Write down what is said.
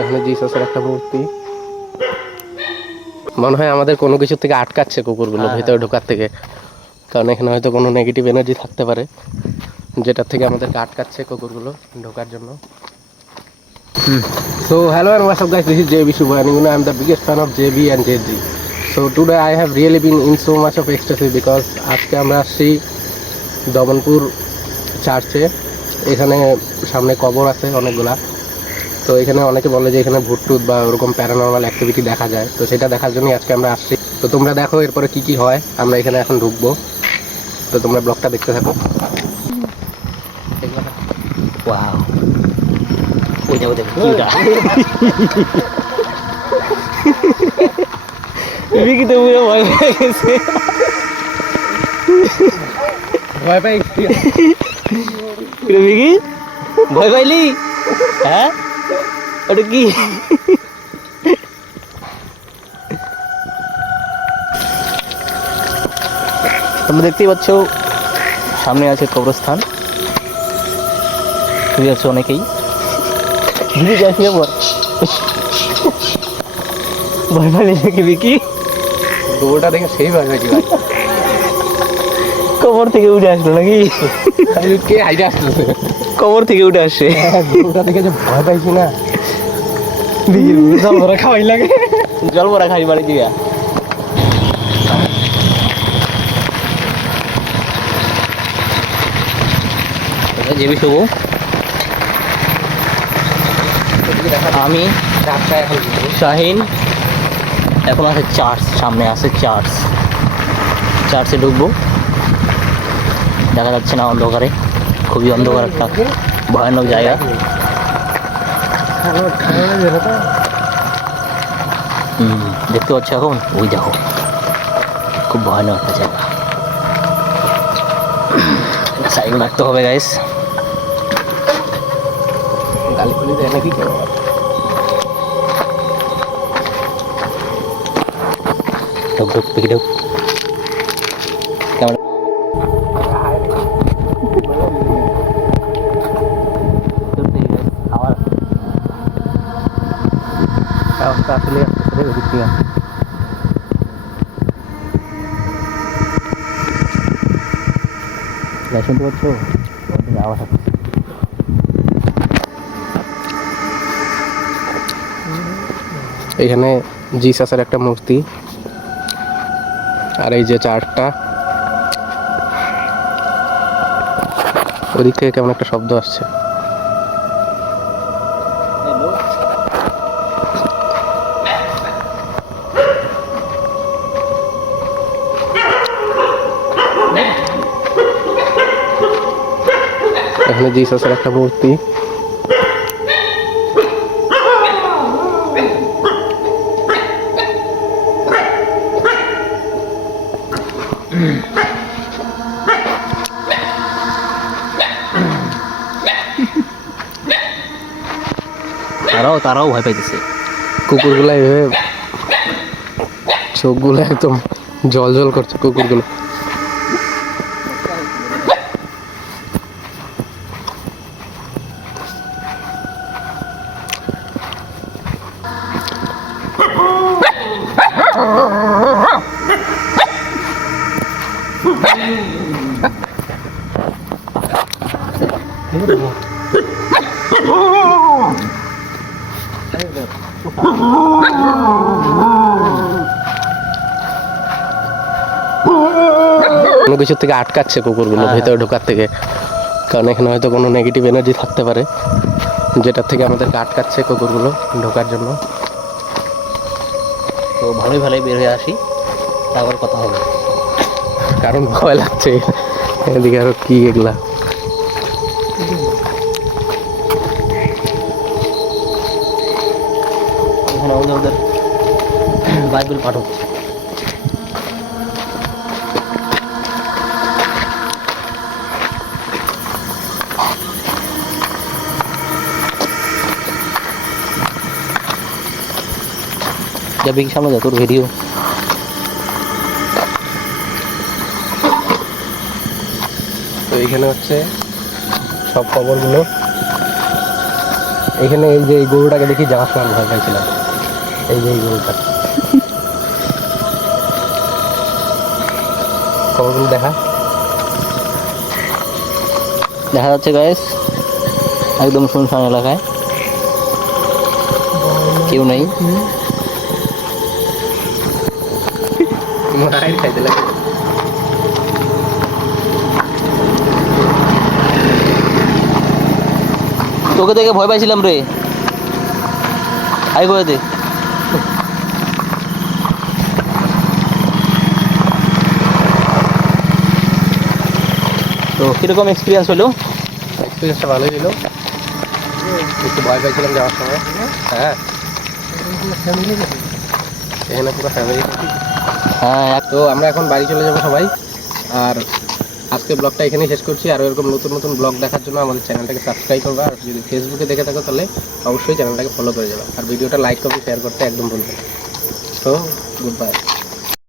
এখানে জিসাসের একটা মূর্তি। মনে হয় আমাদের কোনো কিছু থেকে আটকাচ্ছে কুকুরগুলো ভেতরে ঢোকার থেকে, কারণ এখানে হয়তো কোনো নেগেটিভ এনার্জি থাকতে পারে যেটার থেকে আমাদেরকে আটকাচ্ছে কুকুরগুলো ঢোকার জন্য। So hello and what's up guys, this is JB Shubha and you know I'm the biggest fan of JB and JG. So today I have really been in so much of ecstasy because আজকে আমরা আসছি দমনপুর চার্চে। এখানে সামনে কবর আছে অনেকগুলা, তো এখানে অনেকে বলে যে এখানে ভূত বা ওরকম প্যারানর্মাল অ্যাক্টিভিটি দেখা যায়, তো সেটা দেখার জন্যই আজকে আমরা আসছি। তো তোমরা দেখো এরপরে কি কি হয়। আমরা এখানে এখন ঢুকবো, তো তোমরা ব্লগটা দেখতে থাকো। ওয়াও, ওই দেখো দেখো বিকি তো পুরো ভয় পেয়ে গেছে। ভয় পাই বিকি ভয় পাইলি? হ্যাঁ, ওটা কি? তোমরা দেখতেই পাচ্ছ সামনে আছে কবরস্থান, ঠিক আছে। অনেকেই ভয় পাইলি নাকি বিকি? গোবরটা দেখে সেই ভয় পাইছি ভাই। কবর থেকে উঠে আসলো নাকি? কে হাইটে আসতেছে? কবর থেকে উঠে আসছে। গোবরটা দেখে যে ভয় পাইছি না, জল ভরা খাওয়াই লাগে। জল ভরা খাই বাড়ি দিয়া। জেবি শুভ, আমি শাহিন, এখন আছে চার্চ, সামনে আছে চার্চ। চার্চে ঢুকবো, দেখা যাচ্ছে না অন্ধকারে, খুবই অন্ধকার একটা ভয়ানক জায়গা। দেখতে পাচ্ছ এখন, ওই দেখো খুব ভয়ানক একটা জায়গা। সাইকেল রাখতে হবে গাইস। গালি খুলে দেয় নাকি কেউ? ঢুক ঢুক পিকে ঢুক। ক্যামেরা অবস্থা আসলে শুনতে পাচ্ছ আওয়াজ আছে। এখানে জিসাসের একটা মূর্তি, আর এই যে চার্চটা, ওদিক থেকে কেমন একটা শব্দ আসছে। এখানে জিসাসের একটা মূর্তি, তারাও ভয় পাইতেছে। কুকুরগুলো এইভাবে চোখগুলো একদম জল জল করছে কুকুরগুলো। কোনো কিছু থেকে আটকাচ্ছে কুকুরগুলো ভেতরে ঢোকার থেকে, কারণ এখানে হয়তো কোনো নেগেটিভ এনার্জি থাকতে পারে যেটার থেকে আমাদেরকে আটকাচ্ছে কুকুরগুলো ঢোকার জন্য। তো ভালোই ভালোই বের হয়ে আসি, তারপর কথা হবে, কারণ ভয় লাগছে। এদিকে আরো কি এগুলা, এখানে ওদের বাইবেল পাঠ হচ্ছে। যাবি কি সামনে যা, তোর ভিডিও। তো এইখানে হচ্ছে সব খবরগুলো। এখানে এই যে এই গরুটাকে দেখি যাওয়ার সময় ভয় পাইছিলাম, এই যে এই গরুটা। খবরগুলো দেখা দেখা যাচ্ছে গাইস একদম শুনশান এলাকায় কেউ নেই। মায়ের খাইতে লাগে। তোকে দেখে ভয় পাইছিলাম রে, আই করে দে। তো কিরকম এক্সপিরিয়েন্স হলো? এক্সপিরিয়েন্সটা ভালোই ছিল, একটু ভয় পাইছিলাম যাওয়ার সময়। হ্যাঁ, এখানে পুরো ফ্যামিলি। হ্যাঁ, তো আমরা এখন বাড়ি চলে যাব সবাই। আর আজকের ব্লগটা এখানেই শেষ করছি। আর এরকম নতুন নতুন ব্লগ দেখার জন্য আমাদের চ্যানেলটাকে সাবস্ক্রাইব করবে। আর যদি ফেসবুকে দেখে থাকো তাহলে অবশ্যই চ্যানেলটাকে ফলো করে যাবে। আর ভিডিওটা লাইক করবে, শেয়ার করতে একদম ভুলবে না। তো গুড বাই।